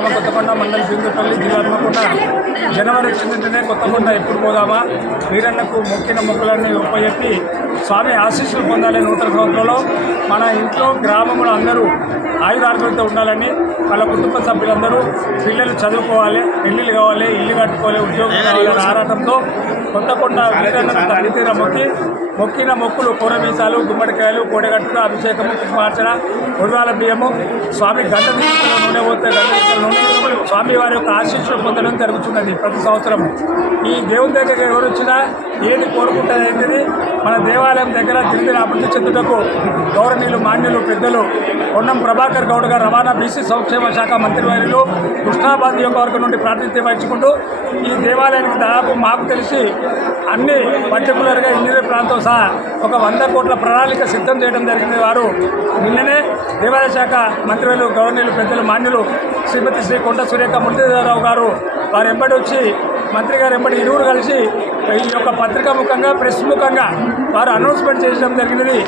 గ్రామం కొత్తకొండ మండలి సింగపల్లి జిల్లా హన్మకొండ. జనవరి వచ్చిందంటేనే కొత్తకొండ ఎప్పుడు పోదామా, వీరన్నకు మొక్కిన మొక్కులన్నీ ఉపయోగి స్వామి ఆశీస్సులు పొందాలి. నూతన సంవత్సరంలో మన ఇంట్లో గ్రామంలో అందరూ ఆయురారోగ్యంతో ఉండాలని, వాళ్ళ కుటుంబ సభ్యులందరూ పిల్లలు చదువుకోవాలి, పెళ్ళిళ్ళు కావాలి, ఇల్లు కట్టుకోవాలి, ఉద్యోగం కావాలని ఆరాటంతో కొత్తకొండ వీరన్న తల్లితీర మొక్కిన మొక్కులు కూరమీసాలు, గుమ్మడికాయలు, కోడగట్టులు, అభిషేకము, కుంకుమార్చన, ఉడవాల బియ్యము, స్వామి గంట దీపాల నూనె పోతే గంట దీపాల నూనె స్వామి వారి యొక్క ఆశీస్సులు పొందడం జరుగుతున్నది ప్రతి సంవత్సరం. ఈ దేవుని దగ్గర ఎవరు వచ్చినా ఏది కోరుకుంటుంది ఏంటిది, మన దేవాలయం దగ్గర తిరిగి అభివృద్ధి చెందుటకు గౌరవనీయులు మాన్యులు పెద్దలు పొన్నం ప్రభాకర్ గౌడ్ గారు రవాణా బీసీ సంక్షేమ శాఖ మంత్రివర్యులు కృష్ణాబాద్ నియోజకవర్గం నుండి ప్రాతినిధ్యం వహించుకుంటూ ఈ దేవాలయానికి దాదాపు మాకు తెలిసి అన్ని పర్టికులర్గా ఇంజనీర్ ప్రాంతం సహా ఒక 100 కోట్ల ప్రణాళిక సిద్ధం చేయడం జరిగింది. వారు నిన్ననే దేవాలయ శాఖ మంత్రివర్యులు గవర్నర్లు పెద్దలు మాన్యులు శ్రీమతి శ్రీ కొండ సురేఖ మురళీధరరావు గారు వారు ఎంబడి వచ్చి మంత్రి గారు ఎంబడి ఇరువురు కలిసి ఈ యొక్క పత్రికా ముఖంగా ప్రెస్ ముఖంగా వారు అనౌన్స్మెంట్ చేయడం జరిగినది.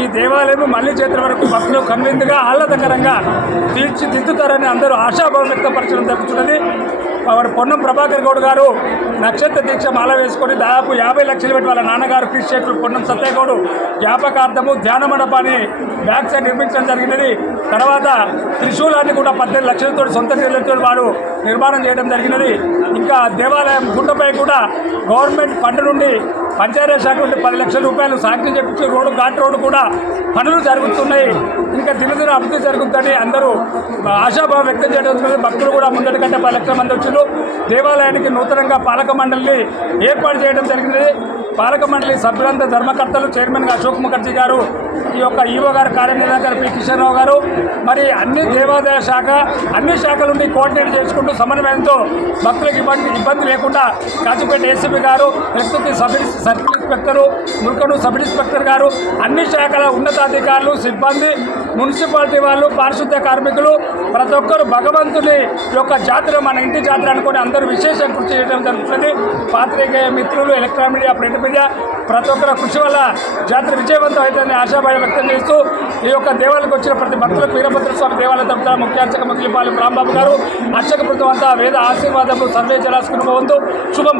ఈ దేవాలయం మళ్లీ చేతుల వరకు భక్తులు కన్విందుగా ఆహ్లాదకరంగా తీర్చిదిద్దుతారని అందరూ ఆశాభావం వ్యక్తపరచడం జరుగుతున్నది. వారు పొన్నం ప్రభాకర్ గౌడ్ గారు నక్షత్ర దీక్ష మాల వేసుకొని దాదాపు 50 లక్షలు పెట్టి వాళ్ళ నాన్నగారు కృషి పొన్నం సత్య గౌడ్ జ్ఞాపకార్థము ధ్యాన మండపాన్ని బ్యాక్ సైడ్ నిర్మించడం జరిగినది. తర్వాత త్రిశూలాన్ని కూడా 18 లక్షలతో సొంత నిధులతో వారు నిర్మాణం చేయడం జరిగినది. ఇంకా దేవాలయం గుండపై కూడా గవర్నమెంట్ ఫండ్ నుండి పంచాయతీ శాఖ నుండి 10 లక్షల రూపాయలు శాంక్షన్ చేపించి రోడ్డు ఘాట్ రోడ్డు కూడా పనులు జరుగుతున్నాయి. ఇంకా దినదిన అభివృద్ధి జరుగుతుందని అందరూ ఆశాభావం వ్యక్తం చేయడం. భక్తులు కూడా ముందటి కంటే 10 లక్షల మంది వచ్చారు. దేవాలయానికి నూతనంగా పాలక మండలిని ఏర్పాటు చేయడం జరిగింది. పాలక మండలి సభ్యులంతా ధర్మకర్తలు, చైర్మన్గా అశోక్ ముఖర్జీ గారు, ఈ యొక్క ఈవో గారు, కార్యనిర్వాహకులు పి కిషన్ రావు గారు, మరి అన్ని దేవాదాయ శాఖ అన్ని శాఖల నుండి కోఆర్డినేట్ చేసుకుంటూ సమన్వయంతో భక్తులకు ఇబ్బంది లేకుండా కాచిపేట ఏసీపీ గారు, ప్రస్తుత సర్కిల్ ఇన్స్పెక్టరు, ముల్కను సబ్ ఇన్స్పెక్టర్ గారు, అన్ని శాఖల ఉన్నతాధికారులు, సిబ్బంది, మున్సిపాలిటీ వాళ్ళు, పారిశుద్ధ్య కార్మికులు ప్రతి ఒక్కరు భగవంతుని యొక్క జాతర మన ఇంటి జాతర అనుకుని అందరూ విశేష కృషి చేయడం జరుగుతుంది. పాత్రికేయ మిత్రులు, ఎలక్ట్రానిక్ మీడియా, ప్రింట్ మీడియా ప్రతి ఒక్కరు కృషి వల్ల జాతర విజయవంతం అవుతుందని ఆశాభావం వ్యక్తం చేస్తూ ఈ యొక్క దేవాలయానికి వచ్చిన ప్రతి భక్తులకు వీరభద్ర స్వామి దేవాలయ తరపున ముఖ్య అర్చక ముగిలిపాలెం రాంబాబు గారు, అర్చక బృందం అంతా వేద ఆశీర్వాదములు సర్వే జలాసుకుని శుభం.